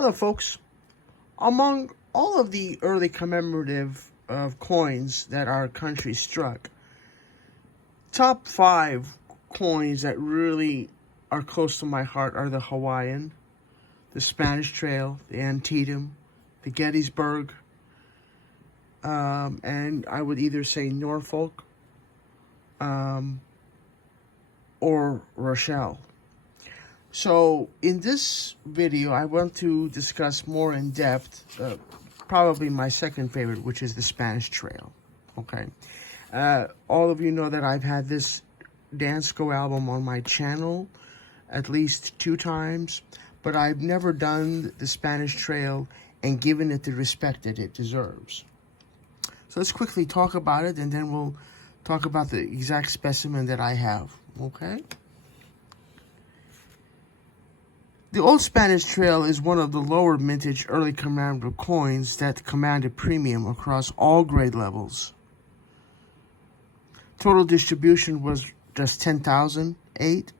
Hello, folks. Among all of the early commemorative coins that our country struck, top 5 coins that really are close to my heart are the Hawaiian, the Spanish Trail, the Antietam, the Gettysburg, and I would either say Norfolk or Rochelle. So in this video, I want to discuss more in depth, probably my second favorite, which is the Spanish Trail. Okay. All of you know that I've had this Dansko album on my channel at least 2 times, but I've never done the Spanish Trail and given it the respect that it deserves. So let's quickly talk about it, and then we'll talk about the exact specimen that I have. Okay. The Old Spanish Trail is one of the lower mintage early commemorative coins that command a premium across all grade levels. Total distribution was just 10,008,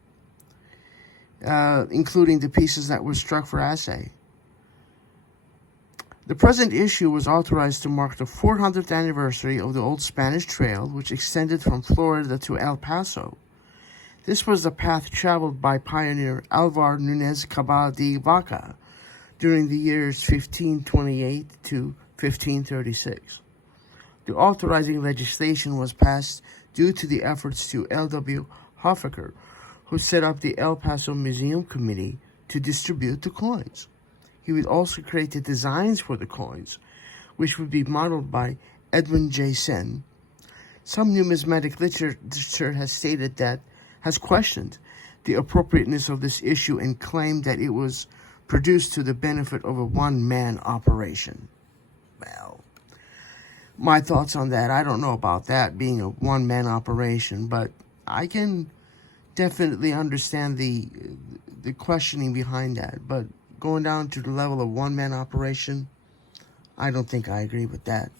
including the pieces that were struck for assay. The present issue was authorized to mark the 400th anniversary of the Old Spanish Trail, which extended from Florida to El Paso. This was the path traveled by pioneer Alvar Nunez Cabal de Vaca during the years 1528 to 1536. The authorizing legislation was passed due to the efforts to L.W. Hoffaker, who set up the El Paso Museum Committee to distribute the coins. He would also create the designs for the coins, which would be modeled by Edwin J. Sen. Some numismatic literature has questioned the appropriateness of this issue and claimed that it was produced to the benefit of a one-man operation. Well, my thoughts on that, I don't know about that being a one-man operation, but I can definitely understand the questioning behind that. But going down to the level of one-man operation, I don't think I agree with that.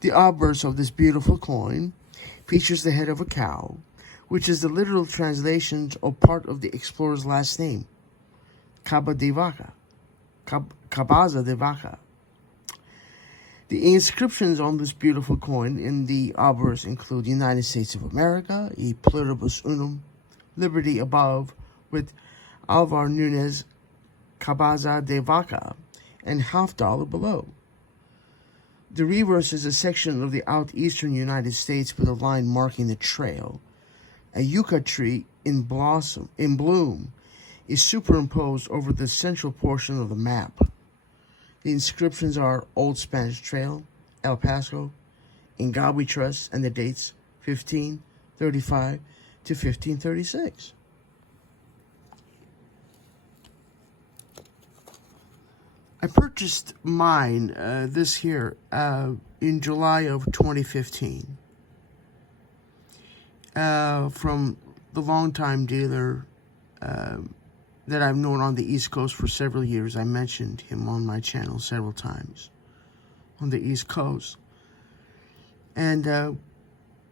The obverse of this beautiful coin features the head of a cow, which is the literal translation of part of the explorer's last name, Caba de Vaca, Cabaza de Vaca. The inscriptions on this beautiful coin in the obverse include United States of America, E pluribus unum, liberty above, with Alvar Nunez Cabaza de Vaca, and $50 below. The reverse is a section of the outeastern United States with a line marking the trail. A yucca tree in bloom is superimposed over the central portion of the map. The inscriptions are Old Spanish Trail, El Paso, In God We Trust, and the dates 1535 to 1536. I purchased mine, this here, in July of 2015. From the longtime dealer that I've known on the East Coast for several years. I mentioned him on my channel several times on the East Coast. And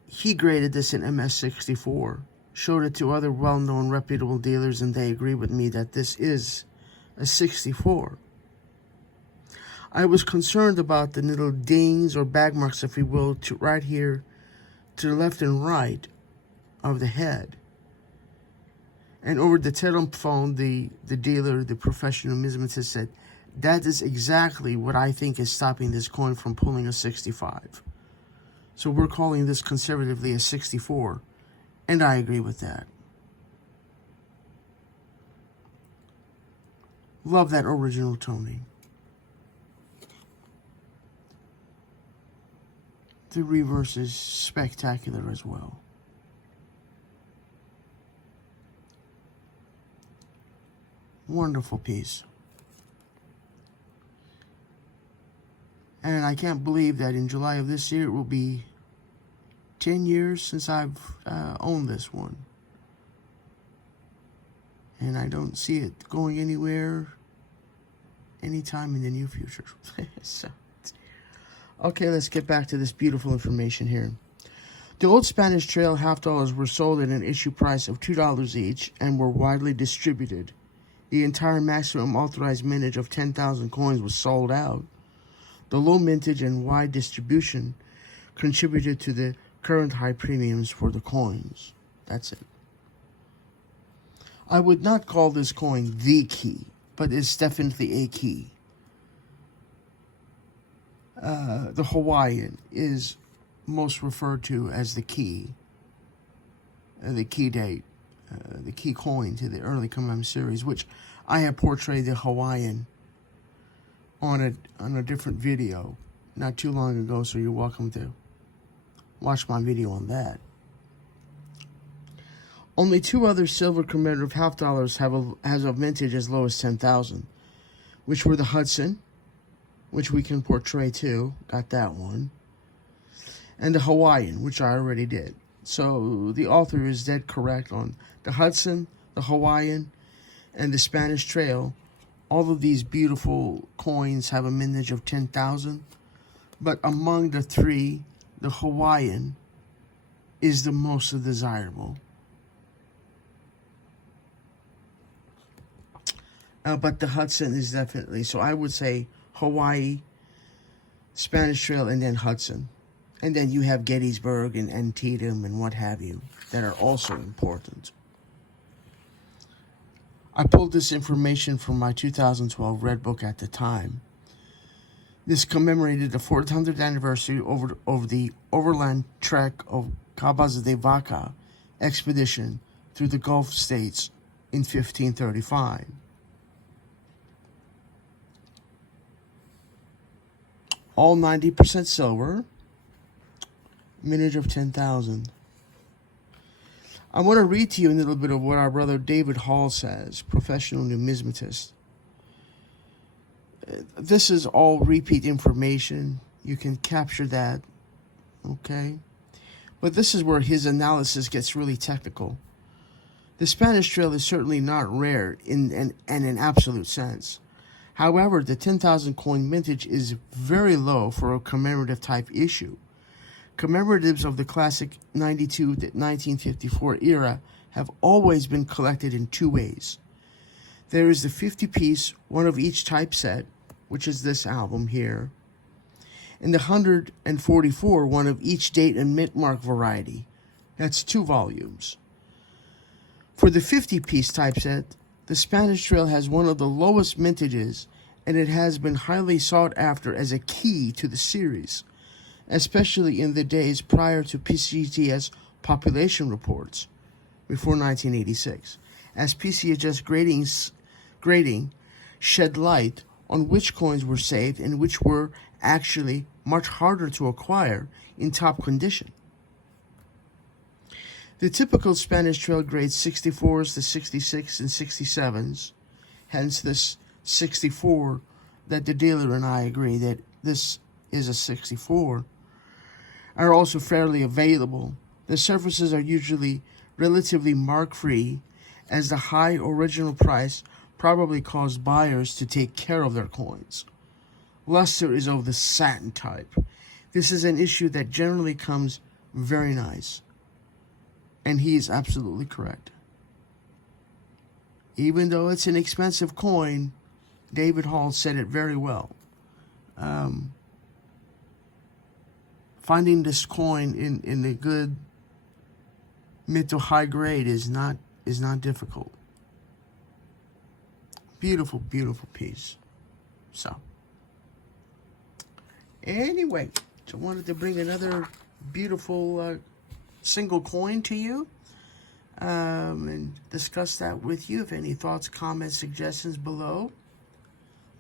he graded this in MS64, showed it to other well-known reputable dealers, and they agree with me that this is a 64. I was concerned about the little dings or bag marks, if you will, to right here to the left and right of the head. And over the telephone, the dealer, the professional numismatist, said, that is exactly what I think is stopping this coin from pulling a 65. So we're calling this conservatively a 64, and I agree with that. Love that original toning. The reverse is spectacular as well. Wonderful piece. And I can't believe that in July of this year, it will be 10 years since I've owned this one. And I don't see it going anywhere anytime in the near future. So, okay, let's get back to this beautiful information here. The Old Spanish Trail $50 were sold at an issue price of $2 each and were widely distributed the entire maximum authorized mintage of 10,000 coins was sold out. The low mintage and wide distribution contributed to the current high premiums for the coins. That's it. I would not call this coin the key, but it's definitely a key. The Hawaiian is most referred to as the key date, the key coin to the early commem series, which I have portrayed the Hawaiian on a different video not too long ago, so you're welcome to watch my video on that. Only two other silver commemorative half dollars has a vintage as low as 10,000, which were the Hudson, which we can portray too, got that one, and the Hawaiian, which I already did. So the author is dead correct on the Hudson, the Hawaiian, and the Spanish Trail. All of these beautiful coins have a mintage of 10,000, but among the three, the Hawaiian is the most desirable. But the Hudson is definitely, so I would say Hawaii, Spanish Trail, and then Hudson. And then you have Gettysburg and Antietam and what have you that are also important. I pulled this information from my 2012 Red Book at the time. This commemorated the 400th anniversary over the overland trek of Cabeza de Vaca expedition through the Gulf states in 1535. All 90% silver, mintage of 10,000. I want to read to you a little bit of what our brother David Hall says, professional numismatist. This is all repeat information. You can capture that, okay? But this is where his analysis gets really technical. The Spanish Trail is certainly not rare in an absolute sense. However, the 10,000 coin mintage is very low for a commemorative type issue. Commemoratives of the classic 92 to 1954 era have always been collected in two ways. There is the 50-piece, one of each type set, which is this album here, and the 144, one of each date and mint mark variety. That's 2 volumes. For the 50-piece typeset, the Spanish Trail has one of the lowest mintages, and it has been highly sought after as a key to the series, especially in the days prior to PCGS population reports, before 1986, as PCGS grading shed light on which coins were saved and which were actually much harder to acquire in top condition. The typical Spanish Trail grades 64s to 66 and 67s, hence this 64 that the dealer and I agree that this is a 64, are also fairly available. The surfaces are usually relatively mark-free, as the high original price probably caused buyers to take care of their coins. Luster is of the satin type. This is an issue that generally comes very nice. And he is absolutely correct. Even though it's an expensive coin, David Hall said it very well. Finding this coin in a good mid to high grade is not difficult. Beautiful, beautiful piece. So, anyway, I wanted to bring another beautiful single coin to you and discuss that with you. If any thoughts, comments, suggestions below,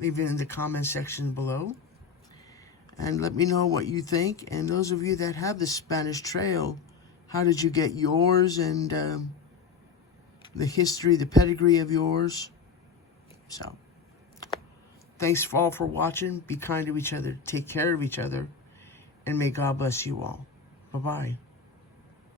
leave it in the comment section below and let me know what you think. And those of you that have the Spanish Trail, how did you get yours, and the history, the pedigree of yours. So thanks all for watching. Be kind to each other, take care of each other, and may God bless you all. Bye-bye.